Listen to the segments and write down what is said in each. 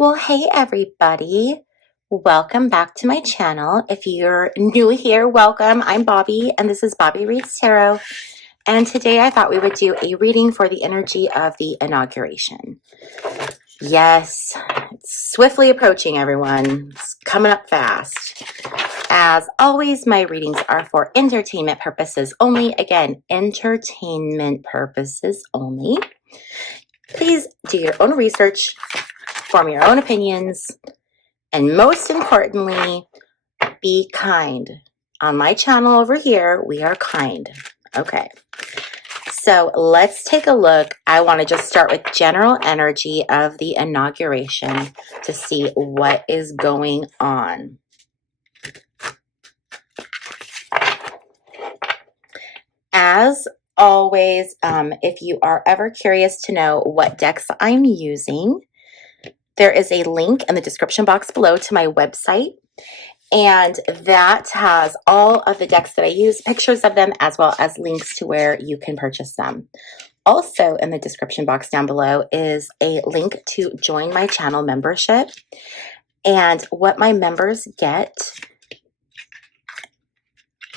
Well, hey everybody. Welcome back to my channel. If you're new here, welcome. I'm Bobbie and this is Bobbie Reads Tarot. And today I thought we would do a reading for the energy of the inauguration. Yes, it's swiftly approaching, everyone. It's coming up fast. As always, my readings are for entertainment purposes only. Again, entertainment purposes only. Please do your own research, form your own opinions, and most importantly, be kind. On my channel over here, we are kind. Okay, so let's take a look. I want to just start with general energy of the inauguration to see what is going on. As always, if you are ever curious to know what decks I'm using, there is a link in the description box below to my website. And that has all of the decks that I use, pictures of them, as well as links to where you can purchase them. Also in the description box down below is a link to join my channel membership. And what my members get,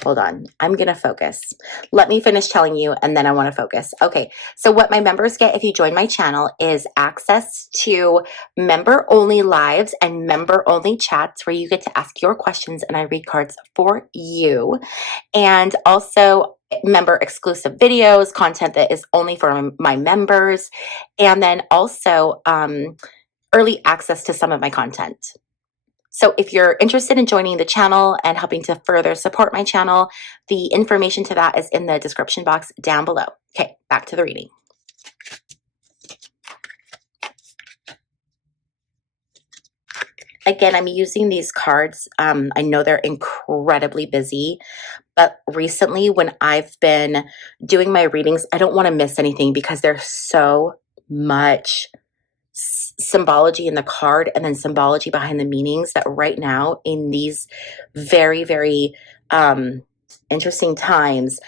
hold on, I'm going to focus. Let me finish telling you and then I want to focus. Okay, so what my members get if you join my channel is access to member-only lives and member-only chats where you get to ask your questions and I read cards for you. And also member exclusive videos, content that is only for my members. And then also early access to some of my content. So if you're interested in joining the channel and helping to further support my channel, the information to that is in the description box down below. Okay, back to the reading. Again, I'm using these cards. I know they're incredibly busy, but recently when I've been doing my readings, I don't want to miss anything because there's so much symbology in the card and then symbology behind the meanings that right now in these very, very interesting times,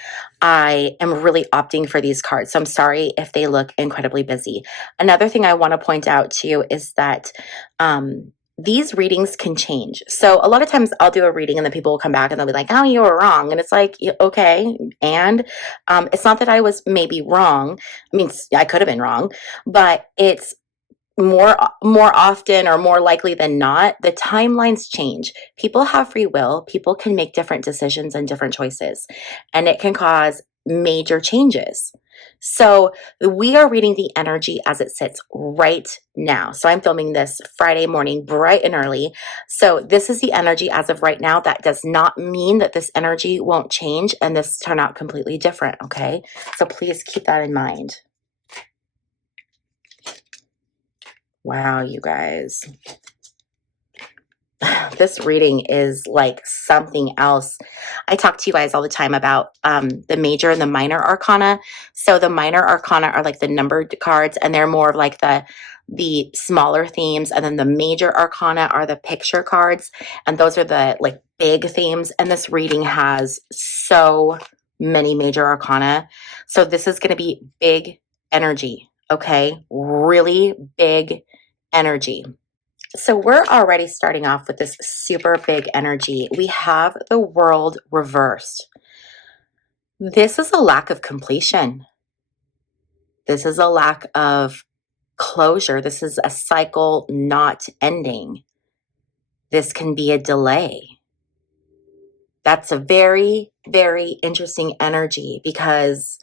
I am really opting for these cards. So I'm sorry if they look incredibly busy. Another thing I want to point out to you is that these readings can change. So a lot of times I'll do a reading and then people will come back and they'll be like, oh, you were wrong. And it's like, okay. And it's not that I was maybe wrong. I mean, I could have been wrong, but it's more often or more likely than not, the timelines change. People have free will. People can make different decisions and different choices, and it can cause major changes. So we are reading the energy as it sits right now. So I'm filming this Friday morning, bright and early. So this is the energy as of right now. That does not mean that this energy won't change and this turn out completely different. Okay. So please keep that in mind. Wow, you guys. This reading is like something else. I talk to you guys all the time about the major and the minor arcana. So the minor arcana are like the numbered cards and they're more of like the smaller themes. And then the major arcana are the picture cards. And those are the like big themes. And this reading has so many major arcana. So this is going to be big energy. Okay. Really big energy. So we're already starting off with this super big energy. We have the world reversed. This is a lack of completion. This is a lack of closure. This is a cycle not ending. This can be a delay. That's a very, very interesting energy because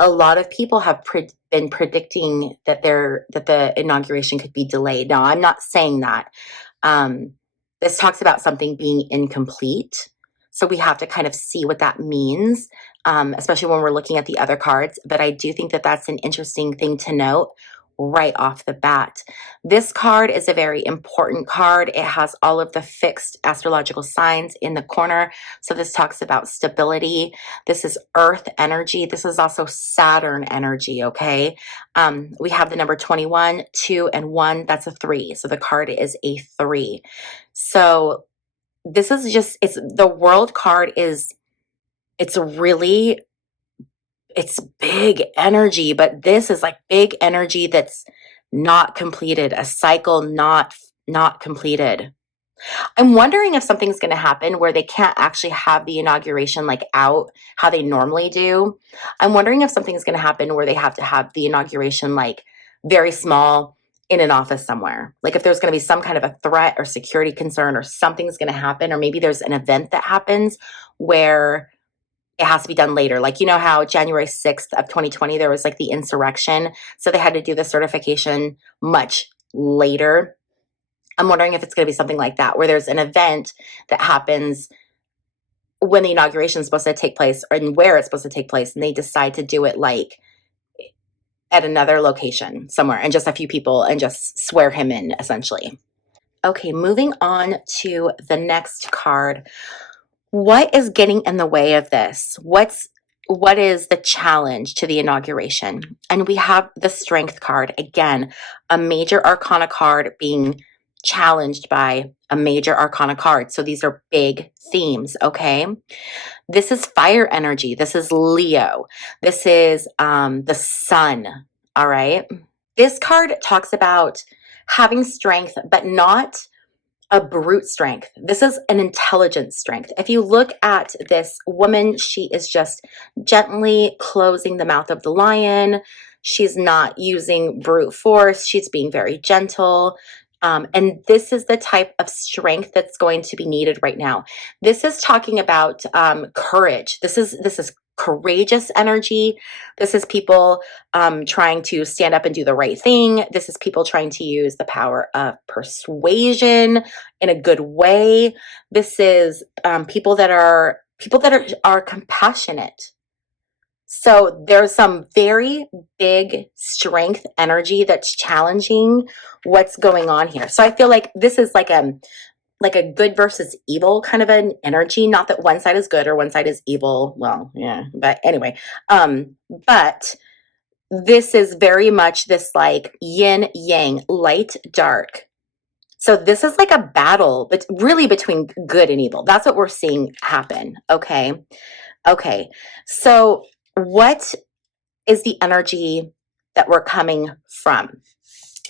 a lot of people have been predicting that the inauguration could be delayed. Now, I'm not saying that. This talks about something being incomplete. So we have to kind of see what that means, especially when we're looking at the other cards. But I do think that that's an interesting thing to note right off the bat. This card is a very important card. It has all of the fixed astrological signs in the corner. So this talks about stability. This is earth energy. This is also Saturn energy, okay? We have the number 21, 2, and 1. That's a 3. So the card is a 3. So this is just, the world card is, it's big energy, but this is like big energy that's not completed, a cycle not not completed. I'm wondering if something's going to happen where they can't actually have the inauguration like out how they normally do. I'm wondering if something's going to happen where they have to have the inauguration like very small in an office somewhere. Like if there's going to be some kind of a threat or security concern or something's going to happen, or maybe there's an event that happens where it has to be done later. Like, you know how January 6th of 2020, there was like the insurrection. So they had to do the certification much later. I'm wondering if it's going to be something like that, where there's an event that happens when the inauguration is supposed to take place and where it's supposed to take place, and they decide to do it like at another location somewhere and just a few people and just swear him in, essentially. Okay, moving on to the next card. What is getting in the way of this? What is the challenge to the inauguration? And we have the Strength card. Again, a major arcana card being challenged by a major arcana card. So these are big themes, okay? This is fire energy. This is Leo. This is the sun, all right? This card talks about having strength, but not a brute strength. This is an intelligent strength. If you look at this woman, she is just gently closing the mouth of the lion. She's not using brute force. She's being very gentle. And this is the type of strength that's going to be needed right now. This is talking about courage. This is courageous energy. This is people trying to stand up and do the right thing. This is people trying to use the power of persuasion in a good way. This is people that are compassionate. So there's some very big strength energy that's challenging what's going on here. So I feel like this is like a good versus evil kind of an energy. Not that one side is good or one side is evil. Well, yeah, but anyway, but this is very much this like yin yang, light, dark. So this is like a battle, but really between good and evil. That's what we're seeing happen. Okay. Okay. So what is the energy that we're coming from?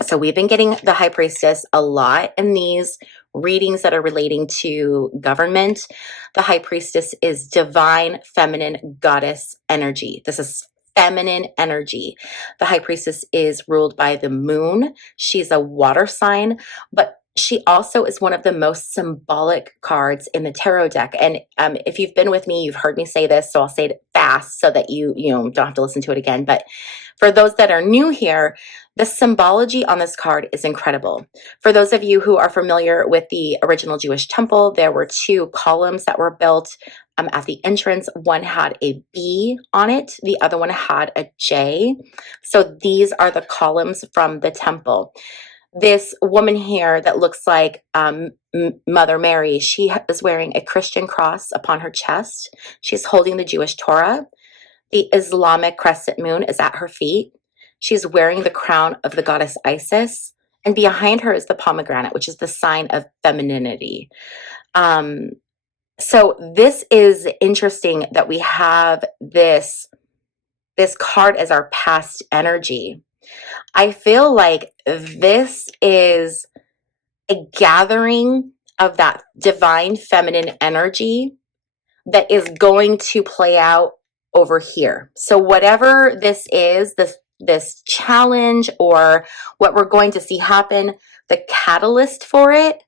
So we've been getting the High Priestess a lot in these readings that are relating to government. The High Priestess is divine, feminine, goddess energy. This is feminine energy. The High Priestess is ruled by the moon. She's a water sign, but she also is one of the most symbolic cards in the tarot deck. And if you've been with me, you've heard me say this, so I'll say it fast so that you don't have to listen to it again. But for those that are new here, the symbology on this card is incredible. For those of you who are familiar with the original Jewish temple, there were two columns that were built at the entrance. One had a B on it. The other one had a J. So these are the columns from the temple. This woman here that looks like Mother Mary, she is wearing a Christian cross upon her chest. She's holding the Jewish Torah. The Islamic crescent moon is at her feet. She's wearing the crown of the goddess Isis. And behind her is the pomegranate, which is the sign of femininity. So this is interesting that we have this card as our past energy. I feel like this is a gathering of that divine feminine energy that is going to play out over here. So whatever this is, this challenge or what we're going to see happen, the catalyst for it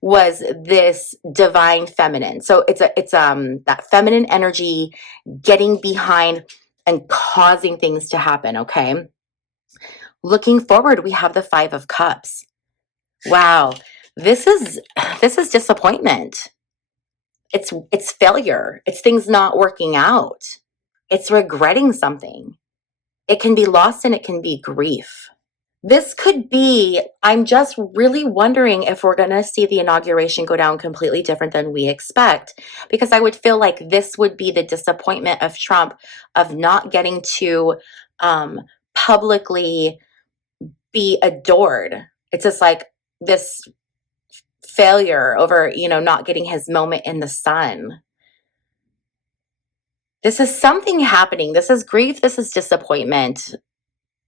was this divine feminine. So it's that feminine energy getting behind and causing things to happen, okay? Looking forward, we have the Five of Cups. Wow. This is disappointment. It's failure. It's things not working out. It's regretting something. It can be loss and it can be grief. This could be, I'm just really wondering if we're going to see the inauguration go down completely different than we expect, because I would feel like this would be the disappointment of Trump of not getting to publicly be adored. It's just like this failure over, not getting his moment in the sun. This is something happening. This is grief. This is disappointment.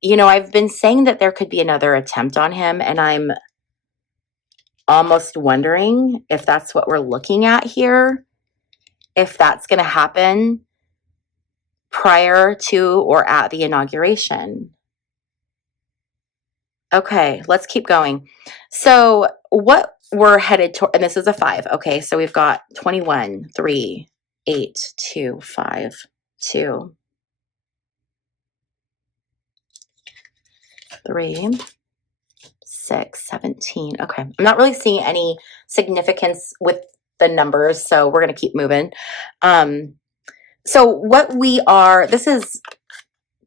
I've been saying that there could be another attempt on him, and almost wondering if that's what we're looking at here, if that's going to happen prior to or at the inauguration. Okay, let's keep going. So what we're headed toward, and this is a 5. Okay, so we've got 21, 3, 8, 2, 5, 2, 3, 6, 17. Okay, I'm not really seeing any significance with the numbers, so we're going to keep moving. So what we are, this is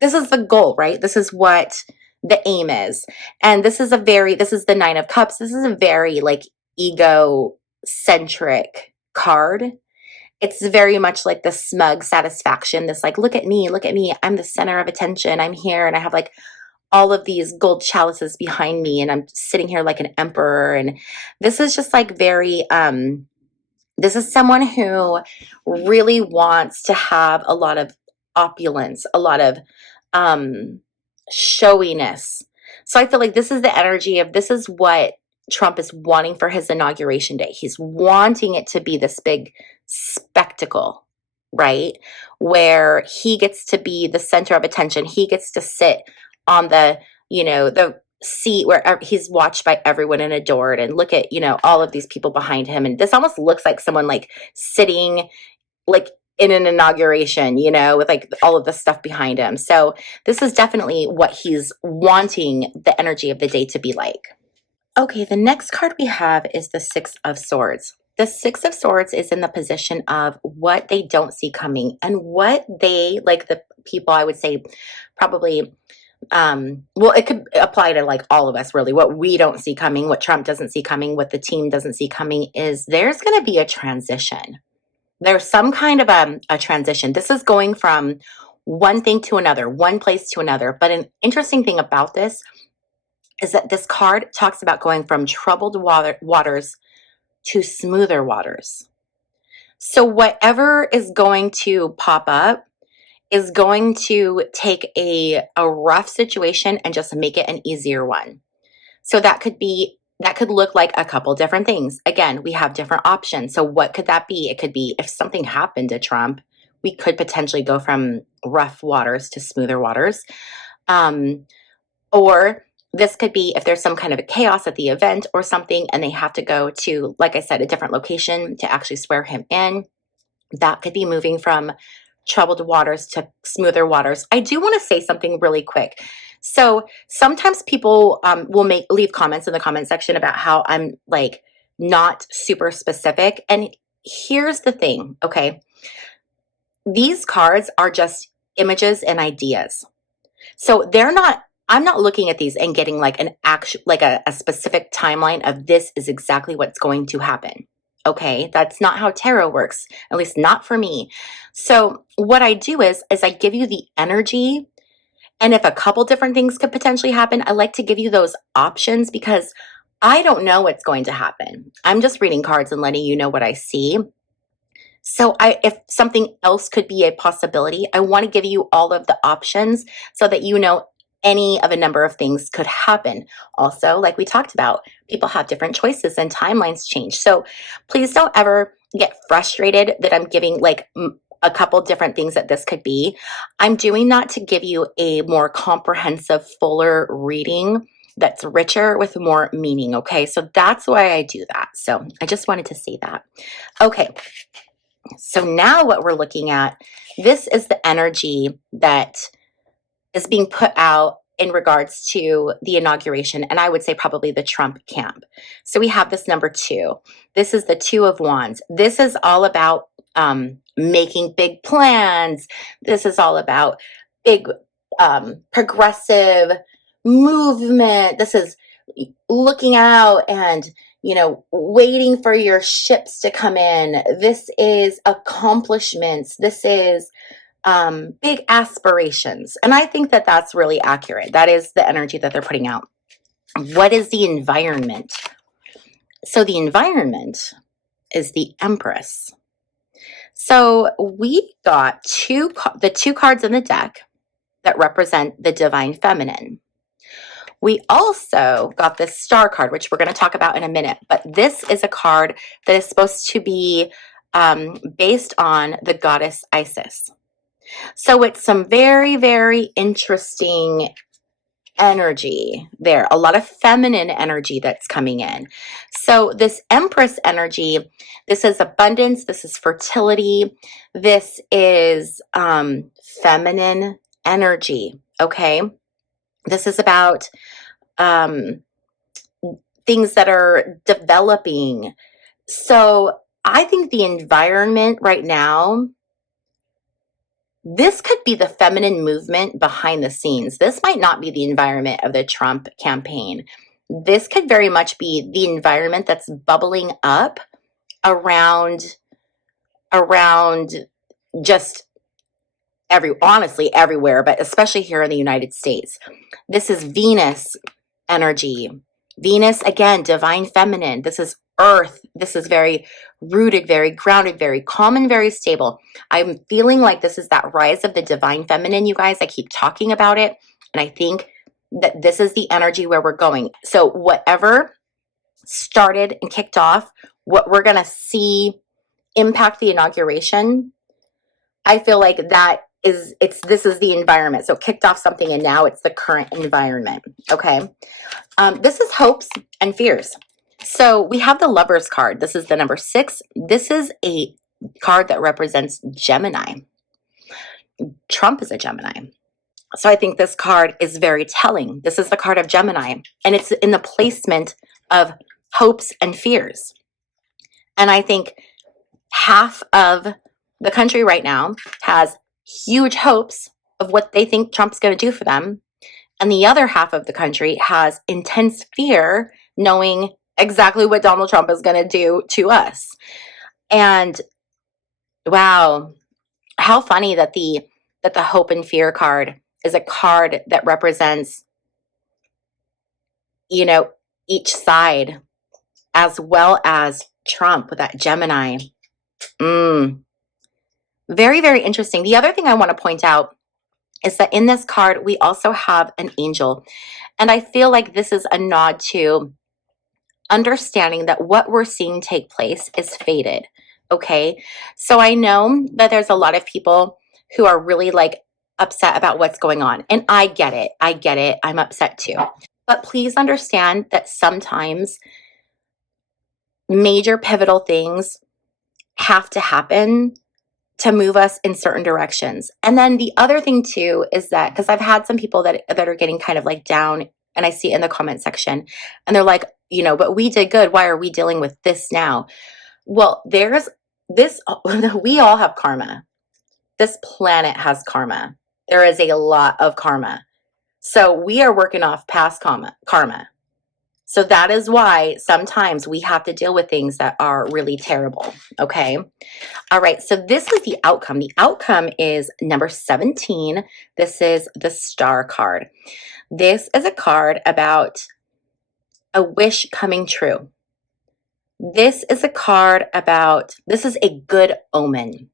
the goal, right? This is what the aim is. And this is the 9 of Cups. This is a very like ego centric card. It's very much like the smug satisfaction, this like, look at me, I'm the center of attention, I'm here, and I have like all of these gold chalices behind me, and I'm sitting here like an emperor. And this is just like very, this is someone who really wants to have a lot of opulence, a lot of showiness. So I feel like this is the energy of, this is what Trump is wanting for his inauguration day. He's wanting it to be this big spectacle, right? Where he gets to be the center of attention. He gets to sit on the, the seat where he's watched by everyone and adored, and look at, all of these people behind him. And this almost looks like someone like sitting like in an inauguration, with like all of the stuff behind him. So this is definitely what he's wanting the energy of the day to be like. Okay, the next card we have is the 6 of Swords. The 6 of Swords is in the position of what they don't see coming, and what they, like the people, I would say probably, well, it could apply to like all of us really. What we don't see coming, what Trump doesn't see coming, what the team doesn't see coming, is there's going to be a transition. There's some kind of a transition. This is going from one thing to another, one place to another. But an interesting thing about this is that this card talks about going from troubled waters to smoother waters. So whatever is going to pop up is going to take a rough situation and just make it an easier one. So that could look like a couple different things. Again, we have different options. So what could that be? It could be, if something happened to Trump, we could potentially go from rough waters to smoother waters. Or this could be if there's some kind of a chaos at the event or something, and they have to go to, like I said, a different location to actually swear him in. That could be moving from troubled waters to smoother waters. I do want to say something really quick. So sometimes people will leave comments in the comment section about how I'm like not super specific. And here's the thing, okay? These cards are just images and ideas. So I'm not looking at these and getting like an actual, like a specific timeline of this is exactly what's going to happen. Okay, that's not how tarot works, at least not for me. So what I do is I give you the energy, and if a couple different things could potentially happen, I like to give you those options because I don't know what's going to happen. I'm just reading cards and letting you know what I see. So if something else could be a possibility, I want to give you all of the options so that you know any of a number of things could happen. Also, like we talked about, people have different choices and timelines change. So please don't ever get frustrated that I'm giving like a couple different things that this could be. I'm doing that to give you a more comprehensive, fuller reading that's richer with more meaning. Okay, so that's why I do that. So I just wanted to say that. Okay. So now what we're looking at, this is the energy that is being put out in regards to the inauguration, and I would say probably the Trump camp. So we have this number 2. This is the 2 of Wands. This is all about making big plans. This is all about big progressive movement. This is looking out and waiting for your ships to come in. This is accomplishments. This is big aspirations. And I think that that's really accurate. That is the energy that they're putting out. What is the environment? So the environment is the Empress. So we got the 2 cards in the deck that represent the divine feminine. We also got this star card, which we're going to talk about in a minute. But this is a card that is supposed to be based on the goddess Isis. So it's some very, very interesting energy there. A lot of feminine energy that's coming in. So this Empress energy, this is abundance, this is fertility, this is feminine energy, okay? This is about things that are developing. So I think the environment right now, this could be the feminine movement behind the scenes. This might not be the environment of the Trump campaign. This could very much be the environment that's bubbling up around just honestly everywhere, but especially here in the United States. This is Venus energy. Venus, again, divine feminine. This is earth. This is very rooted, very grounded, very calm, and very stable. I'm feeling like this is that rise of the divine feminine, you guys. I keep talking about it. And I think that this is the energy where we're going. So whatever started and kicked off, what we're going to see impact the inauguration, I feel like this is the environment. So it kicked off something and now it's the current environment. Okay. This is hopes and fears. So we have the Lovers card. This is the number 6. This is a card that represents Gemini. Trump is a Gemini. So I think this card is very telling. This is the card of Gemini, and it's in the placement of hopes and fears. And I think half of the country right now has huge hopes of what they think Trump's going to do for them. And the other half of the country has intense fear knowing exactly what Donald Trump is going to do to us. And wow, how funny that the hope and fear card is a card that represents, each side, as well as Trump with that Gemini. Very, very interesting. The other thing I want to point out is that in this card, we also have an angel. And I feel like this is a nod to understanding that what we're seeing take place is fated. Okay. So I know that there's a lot of people who are really upset about what's going on. And I get it. I'm upset too. But please understand that sometimes major pivotal things have to happen to move us in certain directions. And then the other thing too is that, because I've had some people that are getting kind of down, and I see it in the comment section, and they're like, but we did good. Why are we dealing with this now? Well, there's this, we all have karma. This planet has karma. There is a lot of karma. So we are working off past karma. So that is why sometimes we have to deal with things that are really terrible. Okay. All right. So this is the outcome. The outcome is number 17. This is the Star card. This is a card about a wish coming true. This is a card about, this is a good omen.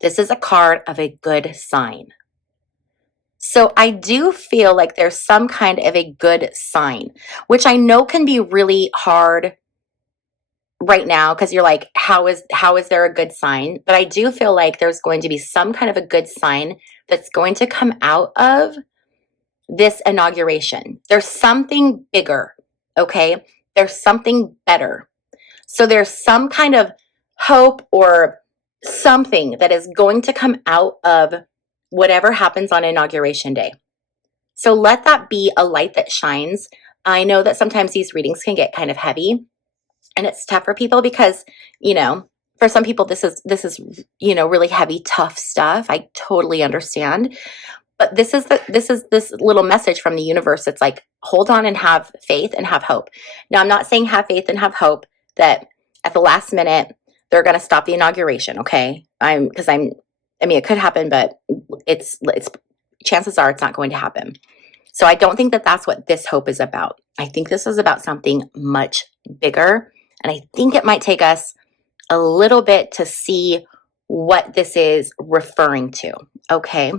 This is a card of a good sign. So I do feel like there's some kind of a good sign, which I know can be really hard right now because you're like, how is there a good sign? But I do feel like there's going to be some kind of a good sign that's going to come out of this inauguration. There's something bigger, okay? There's something better. So there's some kind of hope or something that is going to come out of whatever happens on Inauguration Day. So let that be a light that shines. I know that sometimes these readings can get kind of heavy, and it's tough for people because, for some people this is really heavy, tough stuff. I totally understand. But this is this little message from the universe. It's like, hold on and have faith and have hope. Now, I'm not saying have faith and have hope that at the last minute they're going to stop the inauguration. Okay. I mean, it could happen, but it's chances are it's not going to happen. So I don't think that that's what this hope is about. I think this is about something much bigger. And I think it might take us a little bit to see what this is referring to. Okay.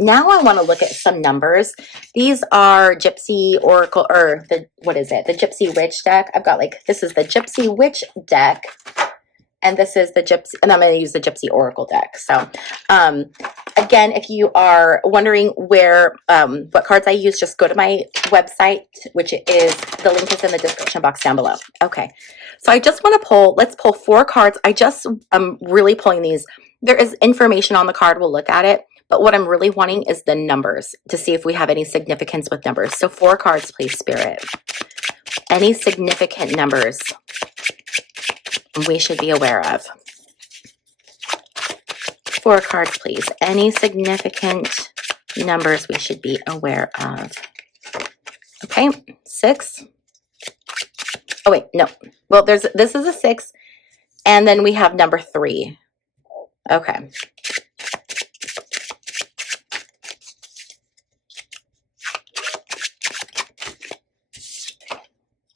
Now I want to look at some numbers. These are Gypsy Oracle, or the, what is it? The Gypsy Witch deck. I've got like, this is the Gypsy Witch deck. And this is the Gypsy, and I'm going to use the Gypsy Oracle deck. So, again, if you are wondering where, what cards I use, just go to my website, which is, the link is in the description box down below. Okay. So I just want to pull, let's pull 4 cards. I'm really pulling these. There is information on the card. We'll look at it. But what I'm really wanting is the numbers to see if we have any significance with numbers. So 4 cards, please, Spirit. Any significant numbers we should be aware of. 4 cards, please. Any significant numbers we should be aware of. Okay, 6. Oh, wait, no. Well, this is a 6. And then we have number 3. Okay.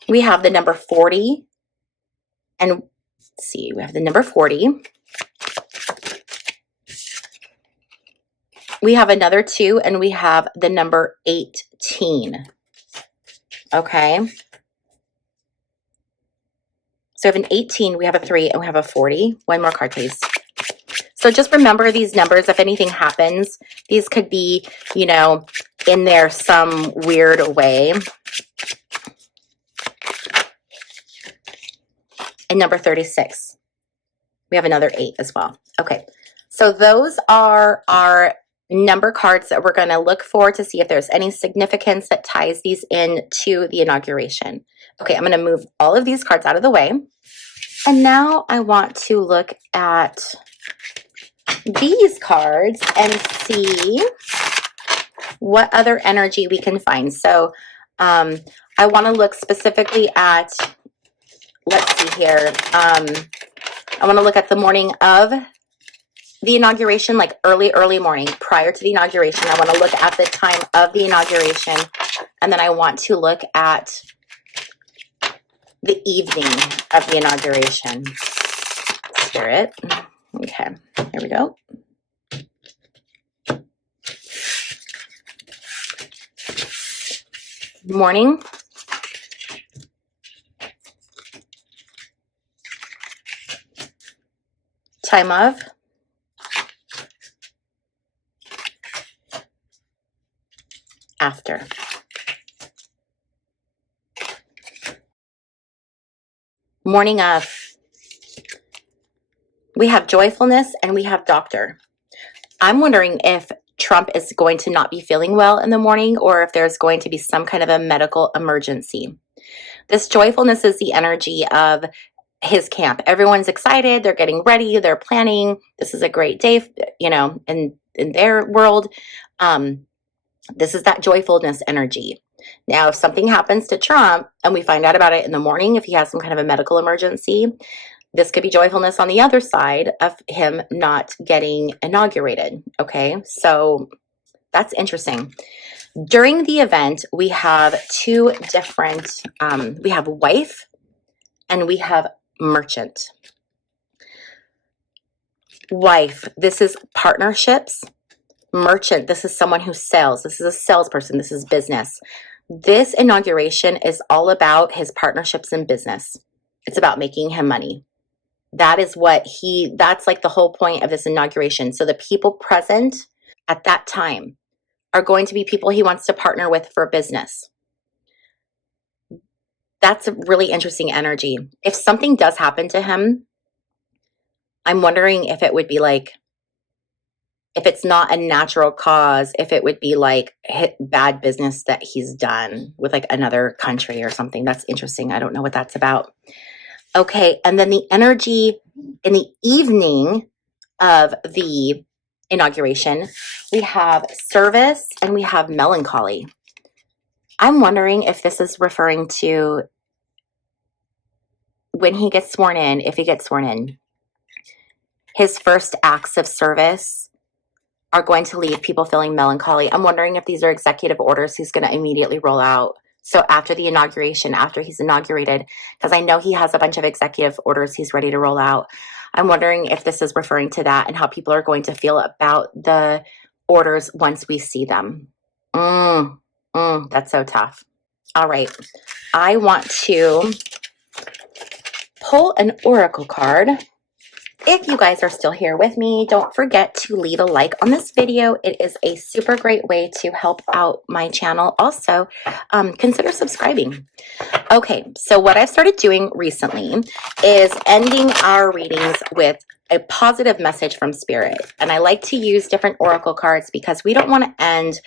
We have the number 40. And let's see, we have the number 40. We have another 2, and we have the number 18. Okay. So we have an 18, we have a 3, and we have a 40. One more card, please. So just remember these numbers. If anything happens, these could be, you know, in there some weird way. And number 36. We have another 8 as well. Okay. So those are our number cards that we're going to look for to see if there's any significance that ties these in to the inauguration. Okay, I'm going to move all of these cards out of the way. And now I want to look at these cards and see what other energy we can find. So I want to look specifically at, let's see here. I want to look at the morning of the inauguration, like early morning prior to the inauguration. I want to look at the time of the inauguration. And then I want to look at the evening of the inauguration. Spirit. Okay, here we go. Morning. Time of. After. Morning of. We have joyfulness and we have doctor. I'm wondering if Trump is going to not be feeling well in the morning, or if there's going to be some kind of a medical emergency. This joyfulness is the energy of his camp. Everyone's excited. They're getting ready. They're planning. This is a great day, you know, in their world. This is that joyfulness energy. Now, if something happens to Trump and we find out about it in the morning, if he has some kind of a medical emergency, this could be joyfulness on the other side of him not getting inaugurated. Okay, so that's interesting. During the event, we have 2 different, we have wife and we have merchant. Wife, this is partnerships. Merchant, this is someone who sells. This is a salesperson. This is business. This inauguration is all about his partnerships in business. It's about making him money. That is what that's like the whole point of this inauguration. So the people present at that time are going to be people he wants to partner with for business. That's a really interesting energy. If something does happen to him, I'm wondering if it would be like, if it's not a natural cause, if it would be like bad business that he's done with like another country or something. That's interesting. I don't know what that's about. Okay, and then the energy in the evening of the inauguration, we have service and we have melancholy. I'm wondering if this is referring to when he gets sworn in, if he gets sworn in, his first acts of service are going to leave people feeling melancholy. I'm wondering if these are executive orders he's going to immediately roll out. So after the inauguration, after he's inaugurated, because I know he has a bunch of executive orders he's ready to roll out. I'm wondering if this is referring to that and how people are going to feel about the orders once we see them. That's so tough. All right. I want to pull an oracle card. If you guys are still here with me, don't forget to leave a like on this video. It is a super great way to help out my channel. Also, consider subscribing. Okay, so what I've started doing recently is ending our readings with a positive message from Spirit. And I like to use different oracle cards because we don't want to end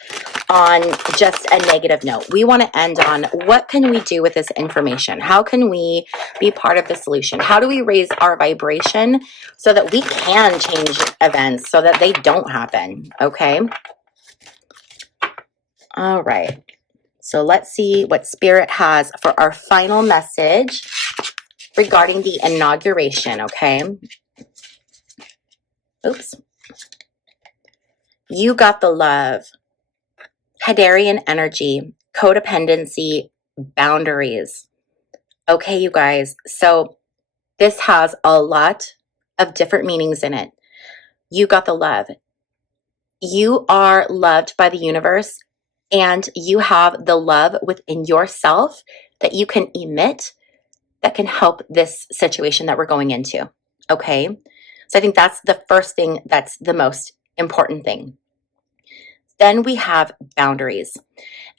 on just a negative note. We want to end on what can we do with this information? How can we be part of the solution? How do we raise our vibration so that we can change events so that they don't happen? Okay. All right. So let's see what Spirit has for our final message regarding the inauguration. Okay. Oops. You got the love. Hadarian energy, codependency, boundaries. Okay, you guys. So this has a lot of different meanings in it. You got the love. You are loved by the universe, and you have the love within yourself that you can emit that can help this situation that we're going into. Okay. So I think that's the first thing, that's the most important thing. Then we have boundaries.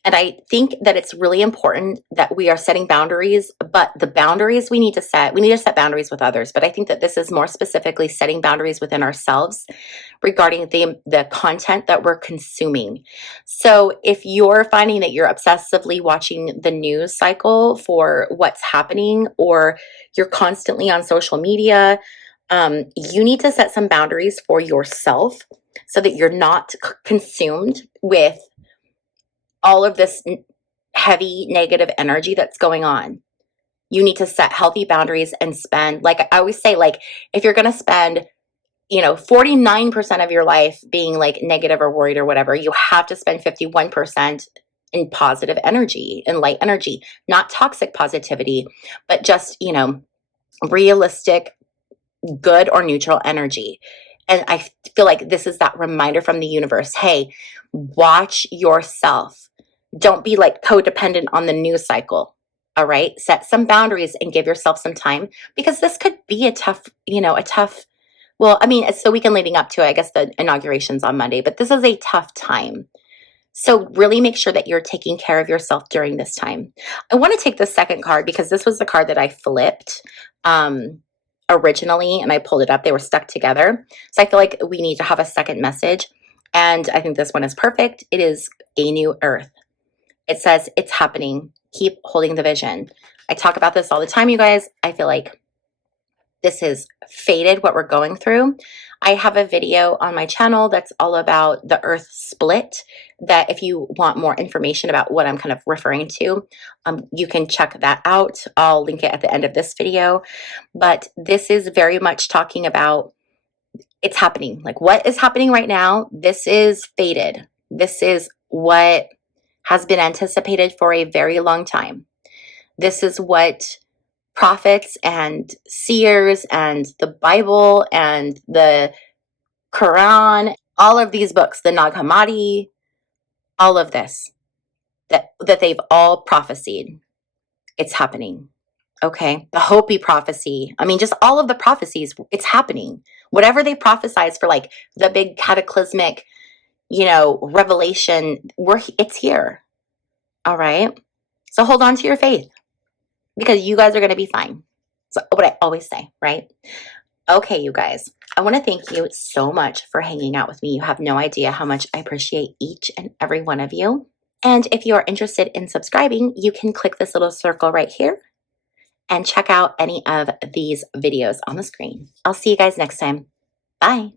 And I think that it's really important that we are setting boundaries, but the boundaries we need to set boundaries with others. But I think that this is more specifically setting boundaries within ourselves regarding the content that we're consuming. So if you're finding that you're obsessively watching the news cycle for what's happening, or you're constantly on social media, you need to set some boundaries for yourself so that you're not consumed with all of this heavy negative energy that's going on. You need to set healthy boundaries and spend, like I always say, like if you're going to spend 49% of your life being like negative or worried or whatever, you have to spend 51% in positive energy, in light energy, not toxic positivity, but just, realistic, good or neutral energy. And I feel like this is that reminder from the universe. Hey, watch yourself. Don't be like codependent on the news cycle. All right. Set some boundaries and give yourself some time, because this could be a tough, well, I mean, it's the weekend leading up to it. I guess the inauguration's on Monday, but this is a tough time. So really make sure that you're taking care of yourself during this time. I want to take the second card because this was the card that I flipped originally, and I pulled it up. They were stuck together. So I feel like we need to have a second message. And I think this one is perfect. It is a new earth. It says it's happening. Keep holding the vision. I talk about this all the time, you guys. I feel like this is fated, what we're going through. I have a video on my channel that's all about the earth split, that if you want more information about what I'm kind of referring to, you can check that out. I'll link it at the end of this video. But this is very much talking about it's happening. Like what is happening right now, this is fated. This is what has been anticipated for a very long time. This is what prophets and seers and the Bible and the Quran, all of these books, the Nag Hammadi, all of this, that they've all prophesied. It's happening. Okay. The Hopi prophecy. I mean, just all of the prophecies, it's happening. Whatever they prophesied for like the big cataclysmic, revelation, it's here. All right. So hold on to your faith, because you guys are going to be fine. So what I always say, right? Okay, you guys, I want to thank you so much for hanging out with me. You have no idea how much I appreciate each and every one of you. And if you are interested in subscribing, you can click this little circle right here and check out any of these videos on the screen. I'll see you guys next time. Bye.